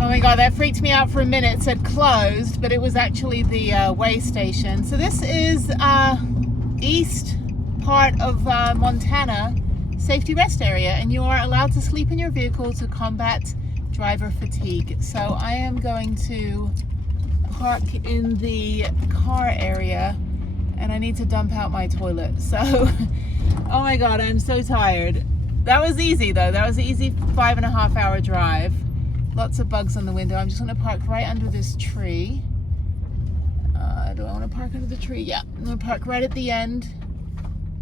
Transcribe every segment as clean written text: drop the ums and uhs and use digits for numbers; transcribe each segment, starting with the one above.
Oh my god, that freaked me out for a minute. It said closed, but it was actually the way station. So this is east part of Montana safety rest area, and you are allowed to sleep in your vehicle to combat driver fatigue. So I am going to park in the car area, and I need to dump out my toilet. So oh my god, I'm so tired. That was easy though. That was an easy 5.5 hour drive. Lots of bugs on the window. I'm just going to park right under this tree. Do I want to park under the tree? Yeah, I'm going to park right at the end.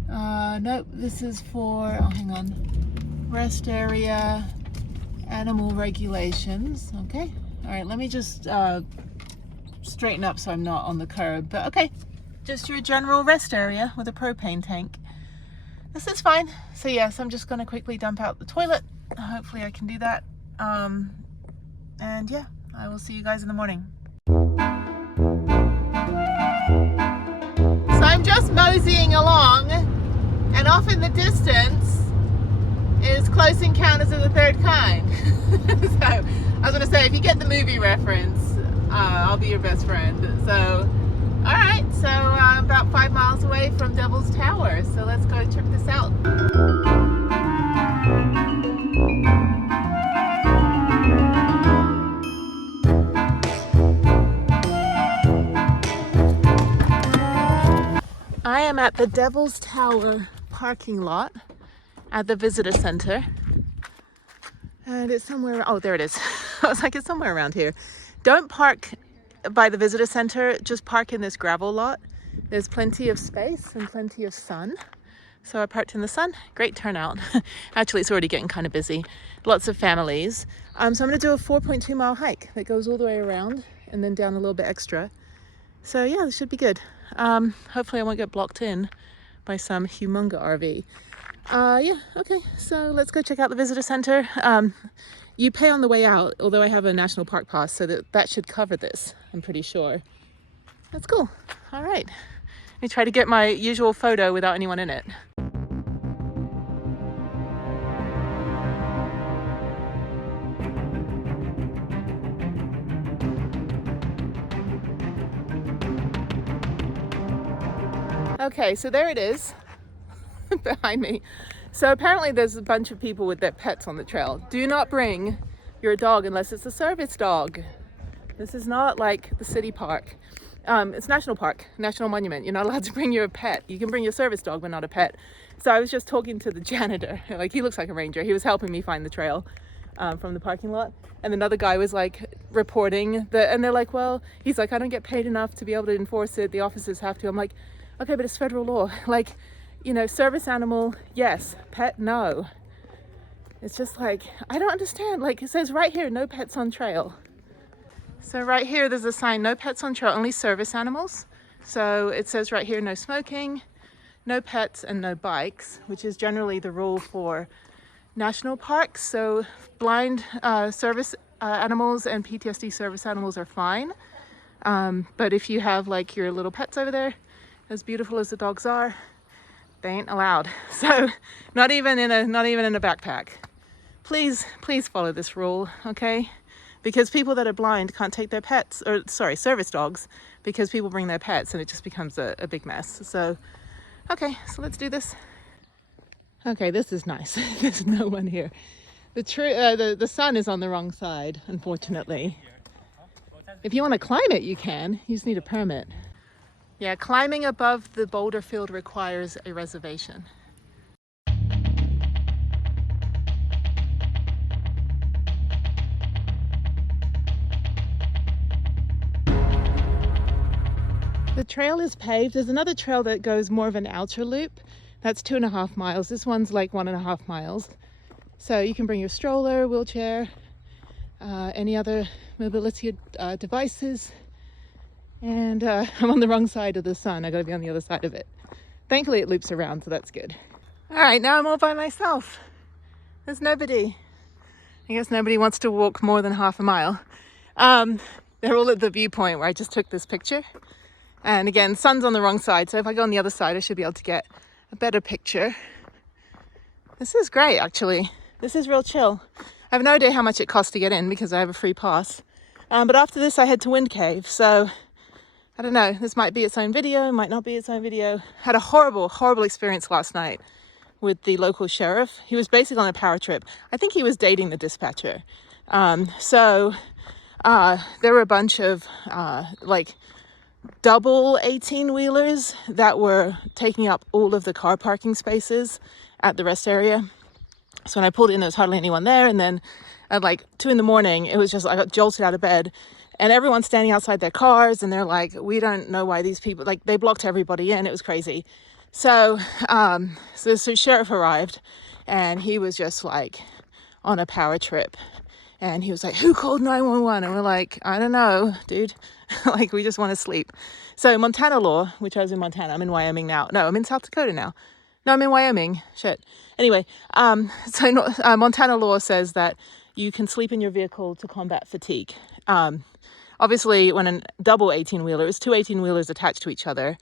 Nope, this is for, oh, hang on. Rest area, animal regulations. Okay. All right, let me just straighten up so I'm not on the curb. But okay, just your general rest area with a propane tank. This is fine. So yes, I'm just going to quickly dump out the toilet. Hopefully I can do that. And yeah, I will see you guys in the morning. So I'm just moseying along, and off in the distance is Close Encounters of the Third Kind. So I was going to say, if you get the movie reference, I'll be your best friend. So, all right, so I'm about 5 miles away from Devil's Tower. So let's go check this out. I am at the Devil's Tower parking lot at the visitor center, and it's somewhere, oh there it is. I was like, it's somewhere around here. Don't park by the visitor center, just park in this gravel lot. There's plenty of space and plenty of sun. So I parked in the sun. Great turnout. Actually, it's already getting kind of busy. Lots of families. So I'm going to do a 4.2 mile hike that goes all the way around and then down a little bit extra. So yeah, this should be good. Hopefully I won't get blocked in by some humonga RV. Yeah, okay, so let's go check out the visitor center. You pay on the way out, although I have a national park pass, so that should cover this, I'm pretty sure. That's cool. All right, let me try to get my usual photo without anyone in it. Okay, so there it is behind me. So apparently there's a bunch of people with their pets on the trail. Do not bring your dog unless it's a service dog. This is not like the city park. It's national park, national monument. You're not allowed to bring your pet. You can bring your service dog, but not a pet. So I was just talking to the janitor. Like, he looks like a ranger. He was helping me find the trail from the parking lot. And another guy was like reporting and they're like, well, he's like, I don't get paid enough to be able to enforce it. The officers have to. I'm like, okay, but it's federal law. Like, you know, service animal, yes. Pet, no. It's just like, I don't understand. Like, it says right here, no pets on trail. So right here, there's a sign, no pets on trail, only service animals. So it says right here, no smoking, no pets, and no bikes, which is generally the rule for national parks. So blind service animals and PTSD service animals are fine. But if you have like your little pets over there, as beautiful as the dogs are, they ain't allowed. So not even in a backpack. Please follow this rule, okay? Because people that are blind can't take their pets, or sorry, service dogs, because people bring their pets and it just becomes a big mess. So, okay, so let's do this. Okay, this is nice. There's no one here. The sun is on the wrong side, unfortunately. If you want to climb it, you can. You just need a permit. Yeah, climbing above the boulder field requires a reservation. The trail is paved. There's another trail that goes more of an outer loop. That's 2.5 miles. This one's like 1.5 miles. So you can bring your stroller, wheelchair, any other mobility devices. And I'm on the wrong side of the sun. I gotta be on the other side of it. Thankfully it loops around, so that's good. All right, now I'm all by myself. There's nobody. I guess nobody wants to walk more than half a mile. They're all at the viewpoint where I just took this picture. And again, sun's on the wrong side, so if I go on the other side, I should be able to get a better picture. This is great, actually. This is real chill. I have no idea how much it costs to get in because I have a free pass. But after this, I head to Wind Cave. So I don't know, this might be its own video, might not be its own video. Had a horrible, horrible experience last night with the local sheriff. He was basically on a power trip. I think he was dating the dispatcher. There were a bunch of like double 18-wheelers that were taking up all of the car parking spaces at the rest area. So when I pulled in, there was hardly anyone there. And then at like 2 a.m, it was just, I got jolted out of bed and everyone's standing outside their cars and they're like, we don't know why these people, like they blocked everybody in. It was crazy. So, so the sheriff arrived and he was just like on a power trip. And he was like, who called 911? And we're like, I don't know, dude. Like, we just want to sleep. So Montana law, which I was in Montana, I'm in Wyoming now. No, I'm in South Dakota now. No, I'm in Wyoming. Shit. Anyway, Montana law says that you can sleep in your vehicle to combat fatigue. Obviously, when a double 18-wheeler, it's two 18-wheelers attached to each other.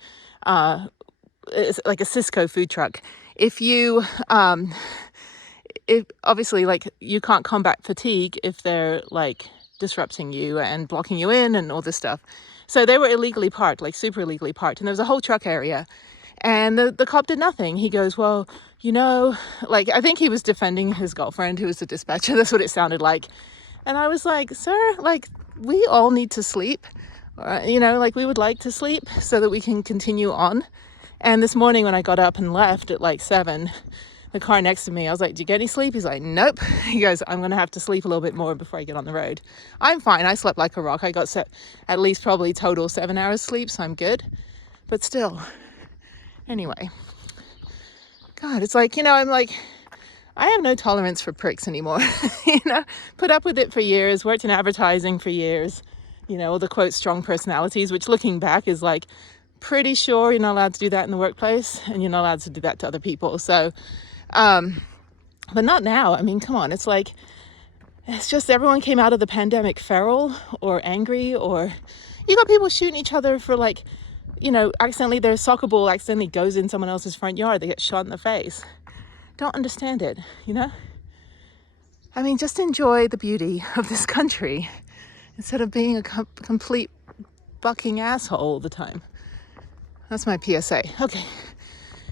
It's like a Cisco food truck. If obviously, like, you can't combat fatigue if they're like disrupting you and blocking you in and all this stuff. So they were illegally parked, like super illegally parked, and there was a whole truck area. And the cop did nothing. He goes, well, you know, like, I think he was defending his girlfriend who was the dispatcher. That's what it sounded like. And I was like, sir, like, we all need to sleep. You know, like, we would like to sleep so that we can continue on. And this morning when I got up and left at like 7, the car next to me, I was like, do you get any sleep? He's like, nope. He goes, I'm going to have to sleep a little bit more before I get on the road. I'm fine. I slept like a rock. I got at least probably total 7 hours sleep, so I'm good. But still, anyway, God, it's like, you know, I'm like, I have no tolerance for pricks anymore. You know, put up with it for years, worked in advertising for years, you know, all the quote strong personalities, which looking back is like, pretty sure you're not allowed to do that in the workplace and you're not allowed to do that to other people. So, but not now. I mean, come on. It's like, it's just everyone came out of the pandemic feral or angry, or you got people shooting each other for like, you know, accidentally their soccer ball accidentally goes in someone else's front yard. They get shot in the face. Don't understand it, you know? I mean, just enjoy the beauty of this country instead of being a complete bucking asshole all the time. That's my PSA. Okay,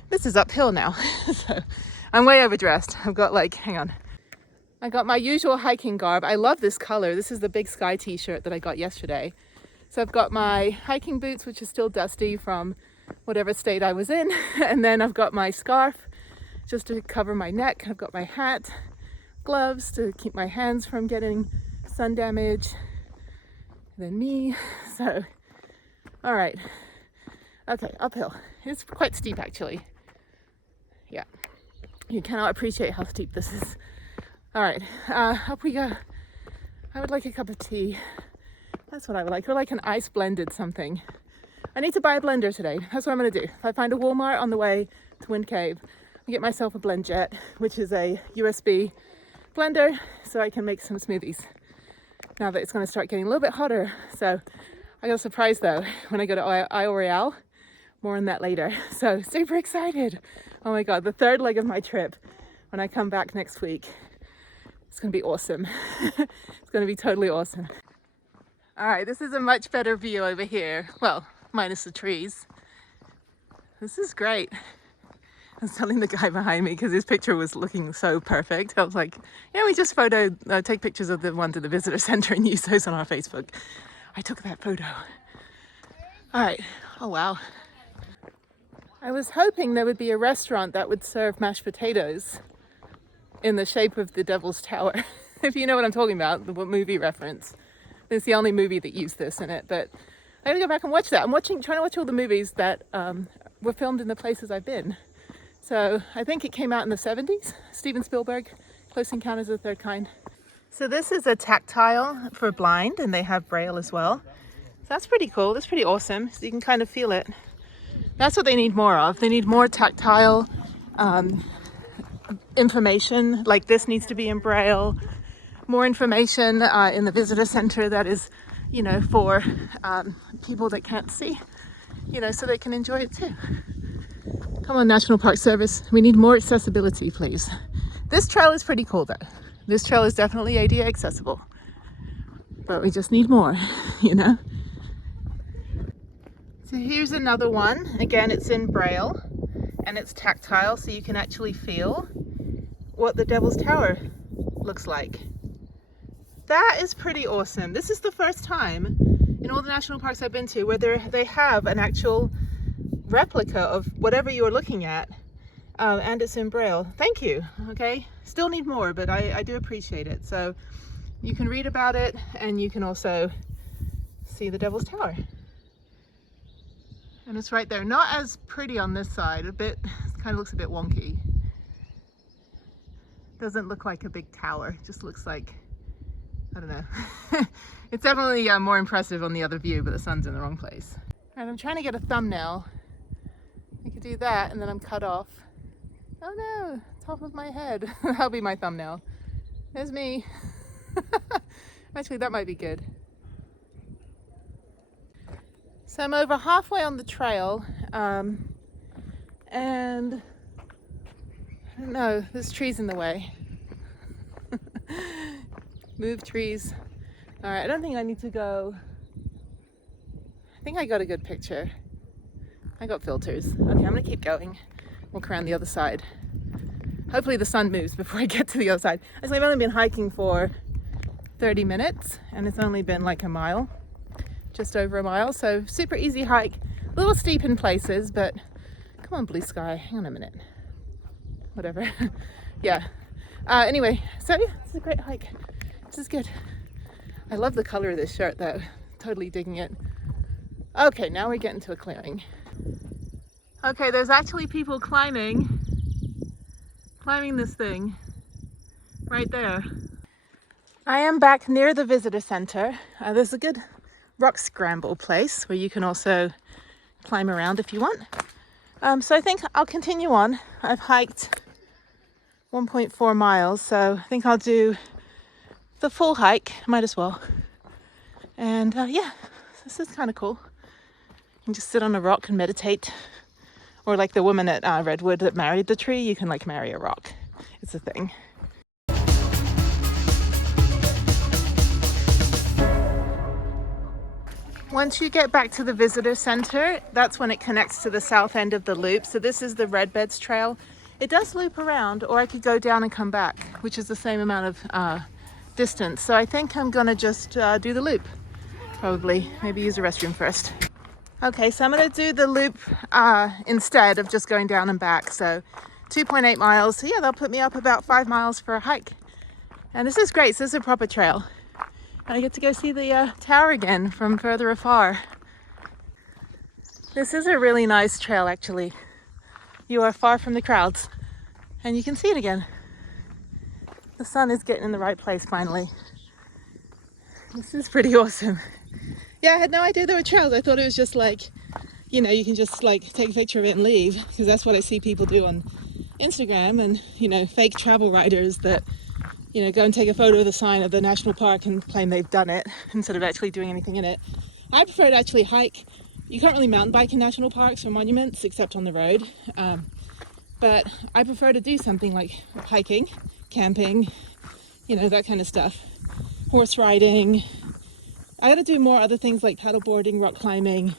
this is uphill now. So I'm way overdressed. I've got like, hang on. I got my usual hiking garb. I love this color. This is the Big Sky t-shirt that I got yesterday. So I've got my hiking boots, which are still dusty from whatever state I was in. And then I've got my scarf just to cover my neck. I've got my hat, gloves to keep my hands from getting sun damage. And then me. So, all right. Okay, uphill. It's quite steep, actually. Yeah. You cannot appreciate how steep this is. All right, up we go. I would like a cup of tea. That's what I would like, or like an ice blended something. I need to buy a blender today. That's what I'm gonna do. If I find a Walmart on the way to Wind Cave, I'll get myself a BlendJet, which is a USB blender, so I can make some smoothies. Now that it's gonna start getting a little bit hotter. So I got a surprise though, when I go to Isle Royale. More on that later. So super excited. Oh my God, the third leg of my trip when I come back next week. It's gonna be awesome. It's gonna be totally awesome. All right, this is a much better view over here. Well, minus the trees. This is great. I was telling the guy behind me because his picture was looking so perfect. I was like, yeah, we just take pictures of the ones at the visitor center and use those on our Facebook. I took that photo. All right, oh wow. I was hoping there would be a restaurant that would serve mashed potatoes in the shape of the Devil's Tower. If you know what I'm talking about, the movie reference. It's the only movie that used this in it, but I gotta go back and watch that. I'm trying to watch all the movies that were filmed in the places I've been. So I think it came out in the 70s. Steven Spielberg, Close Encounters of the Third Kind. So this is a tactile for blind, and they have Braille as well. So that's pretty cool. That's pretty awesome. So you can kind of feel it. That's what they need more of. They need more tactile information, like this needs to be in Braille. More information in the visitor center that is, you know, for people that can't see, you know, so they can enjoy it too. Come on, National Park Service. We need more accessibility, please. This trail is pretty cool though. This trail is definitely ADA accessible, but we just need more, you know? So here's another one. Again, it's in Braille and it's tactile, so you can actually feel what the Devil's Tower looks like. That is pretty awesome. This is the first time in all the national parks I've been to where they have an actual replica of whatever you're looking at, and it's in Braille. Thank you. Okay, still need more, but I do appreciate it. So you can read about it and you can also see the Devil's Tower. And it's right there. Not as pretty on this side, it kind of looks a bit wonky. Doesn't look like a big tower, it just looks like, I don't know. It's definitely more impressive on the other view, but the sun's in the wrong place. And I'm trying to get a thumbnail. I could do that and then I'm cut off. Oh no, top of my head. That'll be my thumbnail. There's me. Actually, that might be good. So I'm over halfway on the trail, and I don't know, there's trees in the way. Move trees. All right, I don't think I need to go. I think I got a good picture. I got filters. Okay, I'm gonna keep going. Walk around the other side. Hopefully the sun moves before I get to the other side. Actually, I've only been hiking for 30 minutes and it's only been like a mile. Just over a mile, so super easy hike. A little steep in places, but come on, blue sky, hang on a minute. Whatever. Yeah. Anyway, so yeah, it's a great hike. This is good. I love the color of this shirt though. Totally digging it. Okay, now we get into a clearing. Okay, there's actually people climbing this thing right there. I am back near the visitor center. There's a good rock scramble place where you can also climb around if you want. So I think I'll continue on. I've hiked 1.4 miles, so I think I'll do the full hike. Might as well. And yeah, this is kind of cool. You can just sit on a rock and meditate. Or like the woman at Redwood that married the tree, you can like marry a rock. It's a thing. Once you get back to the visitor center, that's when it connects to the south end of the loop. So this is the Red Beds Trail. It does loop around, or I could go down and come back, which is the same amount of distance. So I think I'm gonna just do the loop, probably. Maybe use the restroom first. Okay, so I'm gonna do the loop instead of just going down and back. So 2.8 miles. So yeah, that'll put me up about 5 miles for a hike. And this is great, so this is a proper trail. I get to go see the tower again from further afar. This is a really nice trail, actually. You are far from the crowds and you can see it again. The sun is getting in the right place finally. This is pretty awesome. Yeah, I had no idea there were trails. I thought it was just like, you know, you can just like take a picture of it and leave, because that's what I see people do on Instagram, and, you know, fake travel writers that, you know, go and take a photo of the sign of the national park and claim they've done it instead of actually doing anything in it. I prefer to actually hike. You can't really mountain bike in national parks or monuments except on the road. But I prefer to do something like hiking, camping, you know, that kind of stuff. Horse riding. I gotta do more other things like paddleboarding, rock climbing.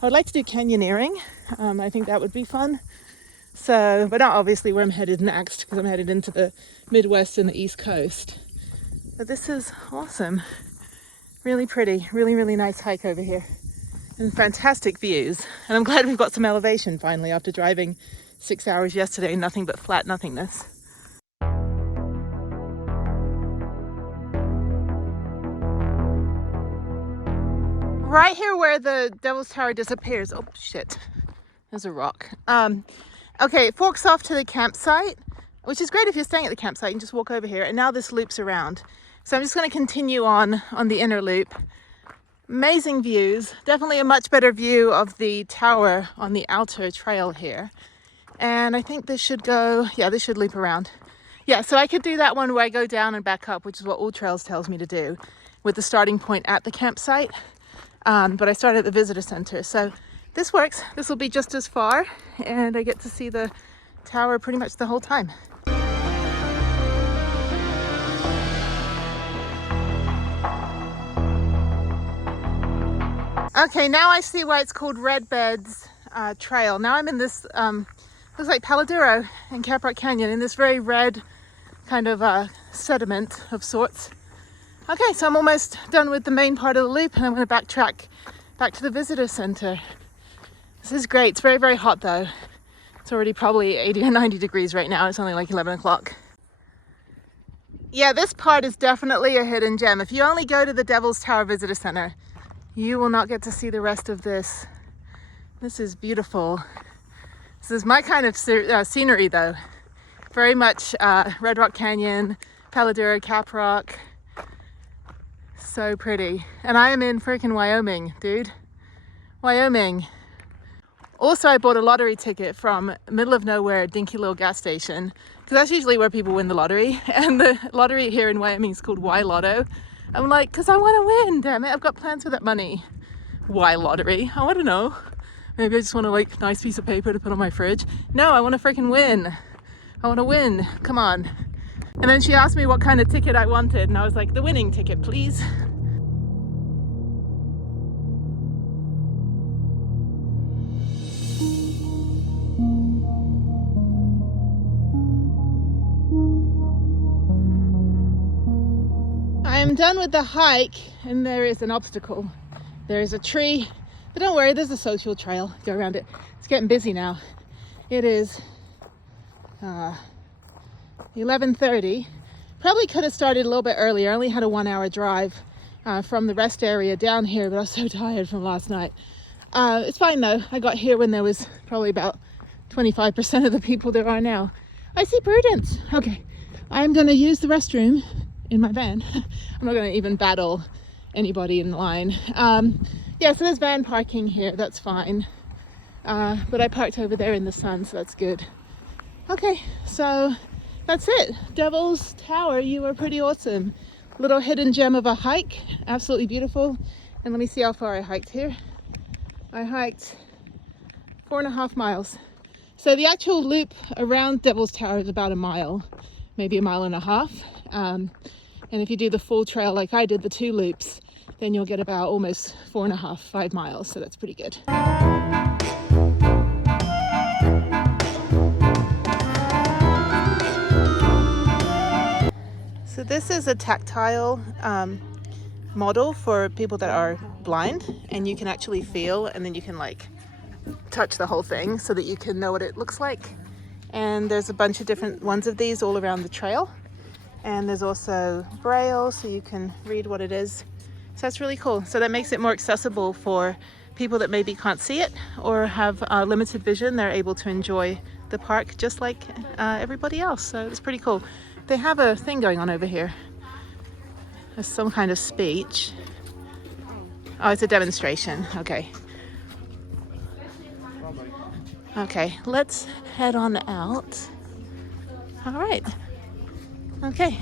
I would like to do canyoneering. I think that would be fun. So, but not obviously where I'm headed next, because I'm headed into the Midwest and the East Coast. But this is awesome. Really pretty, really, really nice hike over here. And fantastic views. And I'm glad we've got some elevation finally after driving 6 hours yesterday, nothing but flat nothingness. Right here where the Devil's Tower disappears. Oh shit, there's a rock. Okay, it forks off to the campsite, which is great if you're staying at the campsite. You can just walk over here, and now this loops around. So I'm just going to continue on the inner loop. Amazing views. Definitely a much better view of the tower on the outer trail here. And I think this should go, yeah, this should loop around. Yeah, so I could do that one where I go down and back up, which is what All Trails tells me to do, with the starting point at the campsite. But I started at the visitor center. So this works. This will be just as far, and I get to see the tower pretty much the whole time. Okay, now I see why it's called Redbed's Trail. Now I'm in this, looks like Paladuro in Caprock Canyon, in this very red kind of sediment of sorts. Okay, so I'm almost done with the main part of the loop, and I'm going to backtrack back to the visitor center. This is great. It's very, very hot though. It's already probably 80 or 90 degrees right now. It's only like 11 o'clock. Yeah, this part is definitely a hidden gem. If you only go to the Devil's Tower Visitor Center, you will not get to see the rest of this. This is beautiful. This is my kind of scenery though. Very much Red Rock Canyon, Paladuro, Caprock. So pretty. And I am in freaking Wyoming, dude. Wyoming. Also, I bought a lottery ticket from middle of nowhere, dinky little gas station, because that's usually where people win the lottery. And the lottery here in Wyoming is called Y Lotto. I'm like, because I want to win, damn it. I've got plans for that money. Why lottery? I want to know. Maybe I just want a like nice piece of paper to put on my fridge. No, I want to freaking win. I want to win. Come on. And then she asked me what kind of ticket I wanted, and I was like, the winning ticket, please. I am done with the hike, and there is an obstacle. There is a tree, but don't worry, there's a social trail. Go around it. It's getting busy now. It is 11:30. Probably could have started a little bit earlier. I only had a 1-hour drive from the rest area down here, but I was so tired from last night. It's fine though. I got here when there was probably about 25% of the people there are now. I see Prudence. Okay, I am going to use the restroom in my van. I'm not going to even battle anybody in line. Yeah, so there's van parking here. That's fine. But I parked over there in the sun, so that's good. Okay, so that's it. Devil's Tower, you were pretty awesome. Little hidden gem of a hike. Absolutely beautiful. And let me see how far I hiked here. I hiked 4.5 miles. So the actual loop around Devil's Tower is about a mile, maybe a mile and a half. And if you do the full trail like I did, the 2 loops, then you'll get about almost 4.5, 5 miles. So that's pretty good. So this is a tactile model for people that are blind, and you can actually feel, and then you can like touch the whole thing so that you can know what it looks like. And there's a bunch of different ones of these all around the trail. And there's also Braille, so you can read what it is. So that's really cool. So that makes it more accessible for people that maybe can't see it or have limited vision. They're able to enjoy the park just like everybody else. So it's pretty cool. They have a thing going on over here. There's some kind of speech. Oh, it's a demonstration. Okay. Okay, let's head on out. All right. Okay.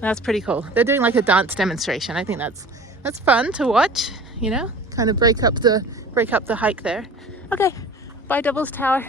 That's pretty cool. They're doing like a dance demonstration. I think that's fun to watch, you know, kind of break up the hike there. Okay. Bye, Devil's Tower.